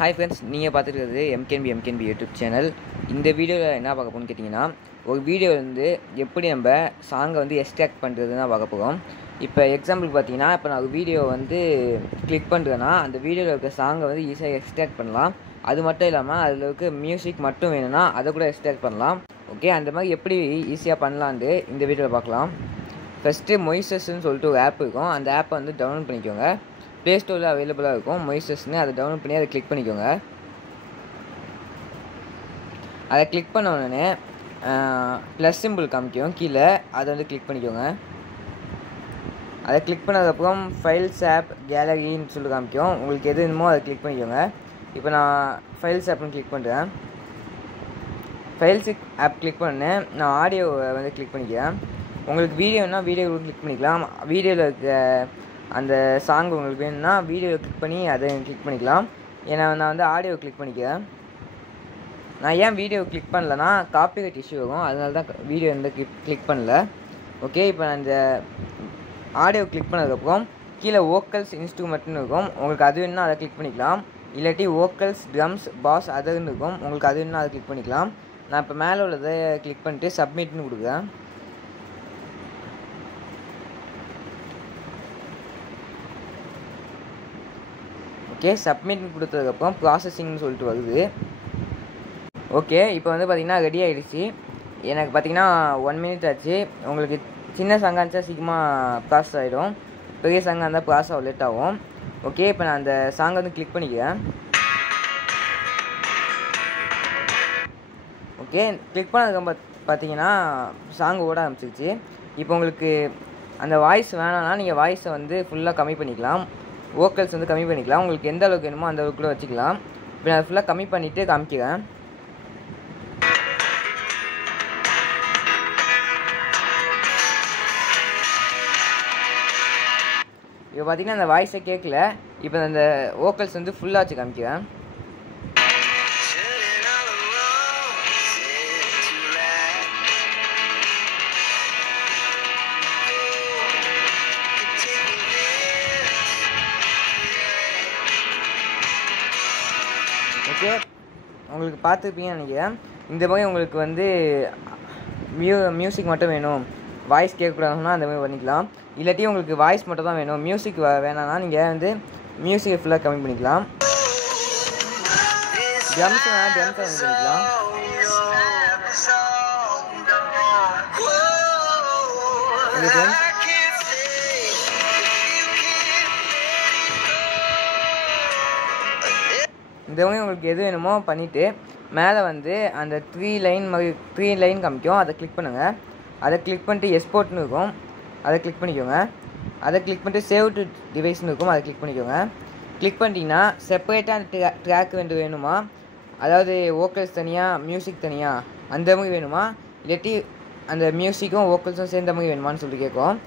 Hi friends, நீங்கள் பார்த்துருக்கிறது எம்கேன்பி YouTube channel. இந்த வீடியோவில் என்ன பார்க்க போகணும்னு கேட்டிங்கன்னா, ஒரு வீடியோ வந்து எப்படி நம்ம சாங்கை வந்து எக்ஸ்ட்ராக்ட் பண்ணுறதுன்னு தான் பார்க்க போகிறோம். இப்போ எக்ஸாம்பிளுக்கு பார்த்தீங்கன்னா, இப்போ நான் ஒரு வீடியோ வந்து கிளிக் பண்ணுறேன்னா அந்த வீடியோவில் இருக்க சாங்கை வந்து ஈஸியாக எக்ஸ்ட்ராக்ட் பண்ணலாம். அது மட்டும் இல்லாமல் அதில் இருக்க மியூசிக் மட்டும் வேணும்னா அதை கூட எக்ஸ்ட்ராக்ட் பண்ணலாம். ஓகே, அந்த மாதிரி எப்படி ஈஸியாக பண்ணலான்ட்டு இந்த வீடியோவில் பார்க்கலாம். ஃபஸ்ட்டு மொய்சஸ்ன்னு சொல்லிட்டு ஒரு ஆப் இருக்கும். அந்த ஆப்பை வந்து டவுன்லோட் பண்ணிக்கோங்க. ப்ளே ஸ்டோரில் அவைலபிளாக இருக்கும் மொய்சஸ்ன்னு. அதை டவுன்லோட் பண்ணி அதை கிளிக் பண்ணிக்கோங்க. அதை கிளிக் பண்ண உடனே ப்ளஸ் சிம்பிள் காமிக்கும் கீழே, அதை வந்து கிளிக் பண்ணிக்கோங்க. அதை கிளிக் பண்ணதுக்கப்புறம் ஃபைல்ஸ் ஆப் கேலரின்னு சொல்லி காமிக்கும். உங்களுக்கு எது வேணுமோ அதை கிளிக் பண்ணிக்கோங்க. இப்போ நான் ஃபைல்ஸ் ஆப்னு கிளிக் பண்ணுறேன். ஃபைல்ஸ் ஆப் கிளிக் பண்ணேன். நான் ஆடியோவை வந்து கிளிக் பண்ணிக்கிறேன். உங்களுக்கு வீடியோன்னா வீடியோ கிளிக் பண்ணிக்கலாம். வீடியோவில் இருக்க அந்த சாங் உங்களுக்கு வேணும்னா வீடியோவை கிளிக் பண்ணி அதை கிளிக் பண்ணிக்கலாம். ஏன்னா நான் வந்து ஆடியோ கிளிக் பண்ணிக்கிறேன். நான் ஏன் வீடியோ கிளிக் பண்ணலன்னா காப்பிரைட் இஷ்யூ ஆகும், அதனால தான் வீடியோ வந்து கிளிக் பண்ணல. ஓகே, இப்போ நான் இந்த ஆடியோ கிளிக் பண்ணதுக்கப்புறம் கீழே வோக்கல்ஸ் இன்ஸ்ட்ருமெண்ட்னு இருக்கும். உங்களுக்கு அது வேணும்னா அதை கிளிக் பண்ணிக்கலாம். இல்லாட்டி வோக்கல்ஸ் ட்ரம்ஸ் பாஸ் அதுன்னு இருக்கும். உங்களுக்கு அது வேணும்னா அதை கிளிக் பண்ணிக்கலாம். நான் இப்போ மேலே உள்ளதை கிளிக் பண்ணிட்டு சப்மிட்னு கொடுக்குறேன். ஓகே, சப்மிட் கொடுத்ததுக்கப்புறம் ப்ராசஸிங்னு சொல்லிட்டு வருது. ஓகே, இப்போ வந்து பார்த்திங்கன்னா ரெடி ஆகிடுச்சு. எனக்கு பார்த்திங்கன்னா 1 minute ஆச்சு. உங்களுக்கு சின்ன சாங்காக இருந்துச்சா சீக்கிரமாக ப்ராசஸ் ஆகிடும். பெரிய சாங்காக இருந்தால் ப்ராசஸ் ஆகும், லேட் ஆகும். ஓகே, இப்போ நான் அந்த சாங்கை வந்து கிளிக் பண்ணிக்கிறேன். ஓகே, கிளிக் பண்ணதுக்கு பார்த்தீங்கன்னா சாங் ஓட ஆரம்பிச்சிருச்சு. இப்போ உங்களுக்கு அந்த வாய்ஸ் வேணாம்னா நீங்கள் வாய்ஸை வந்து ஃபுல்லாக கம்மி பண்ணிக்கலாம். வோக்கல்ஸ் வந்து கம்மி பண்ணிக்கலாம். உங்களுக்கு எந்த அளவுக்கு வேணுமோ அந்த அளவுக்கு கூட வச்சுக்கலாம். இப்போ நான் ஃபுல்லாக கம்மி பண்ணிவிட்டு காமிக்கிறேன். இப்போ பார்த்தீங்கன்னா அந்த வாய்ஸை கேட்கல. இப்போ அந்த வோக்கல்ஸ் வந்து ஃபுல்லாக வச்சு காமிக்கிறேன். ஓகே, உங்களுக்கு பார்த்துருப்பீங்கன்னு நினைக்கிறேன். இந்த மாதிரி உங்களுக்கு வந்து மியூசிக் மட்டும் வேணும், வாய்ஸ் கேட்கக்கூடாதுன்னா அந்த மாதிரி பண்ணிக்கலாம். இல்லாட்டி உங்களுக்கு வாய்ஸ் மட்டும் தான் வேணும், மியூசிக் வேணாம்னா நீங்கள் வந்து மியூசிக்கை ஃபுல்லாக கம்மி பண்ணிக்கலாம். ட்ரம்ஸ் வேணால் ட்ரம்ஸை கம்மி பண்ணிக்கலாம். இந்த ட்ரம்ஸ் இந்த மாதிரி உங்களுக்கு எது வேணுமோ பண்ணிவிட்டு மேலே வந்து அந்த 3 லைன் காமிக்கும். அதை கிளிக் பண்ணுங்கள். அதை கிளிக் பண்ணிட்டு எக்ஸ்போர்ட்னு இருக்கும். அதை கிளிக் பண்ணிக்கோங்க. அதை கிளிக் பண்ணிட்டு சேவ் டு டிவைஸ்னு இருக்கும். அதை கிளிக் பண்ணிக்கோங்க. கிளிக் பண்ணிட்டீங்கன்னா செப்பரேட்டாக ட்ராக் வேணுமா, அதாவது வோக்கல்ஸ் தனியாக மியூசிக் தனியாக அந்த மாதிரி வேணுமா, இல்லாட்டி அந்த மியூசிக்கும் வோக்கல்ஸும் சேர்ந்த மாதிரி வேணுமான்னு சொல்லி கேட்கும்.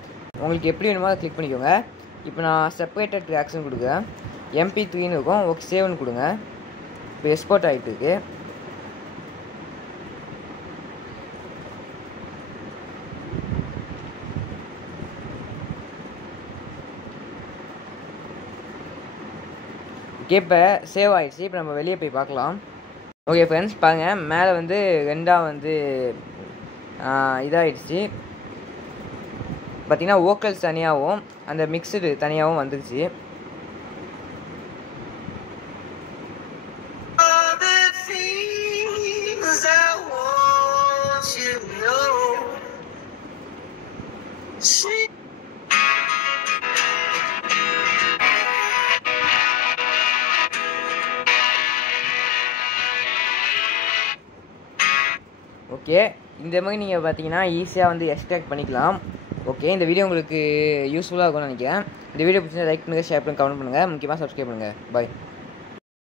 உங்களுக்கு எப்படி வேணுமோ அதை கிளிக் பண்ணிக்கோங்க. இப்போ நான் செப்பரேட்டட் ட்ராக்ஸ்னு கொடுக்குறேன். MP3ன்னு இருக்கும். ஓகே, சேவ்னு கொடுங்க. இப்போ எக்ஸ்போர்ட் ஆகிட்டு இருக்கு. ஓகே, இப்போ சேவ் ஆகிடுச்சு. இப்போ நம்ம வெளியே போய் பார்க்கலாம். ஓகே ஃப்ரெண்ட்ஸ், பாருங்கள் மேலே வந்து ரெண்டாக வந்து இதாகிடுச்சு. பார்த்திங்கன்னா வோக்கல்ஸ் தனியாகவும் அந்த மிக்சடு தனியாகவும் வந்துடுச்சு. ஓகே, இந்த மாதிரி நீங்கள் பார்த்தீங்கன்னா ஈஸியாக வந்து எக்ஸ்ட்ராக்ட் பண்ணிக்கலாம். ஓகே, இந்த வீடியோ உங்களுக்கு யூஸ்ஃபுல்லாக இருக்கும்னு நினைக்கிறேன். இந்த வீடியோ பிடிச்சா லைக் பண்ணுங்கள், ஷேர் பண்ணுங்கள், கமெண்ட் பண்ணுங்கள், முக்கியமாக சப்ஸ்கிரைப் பண்ணுங்கள். பாய்.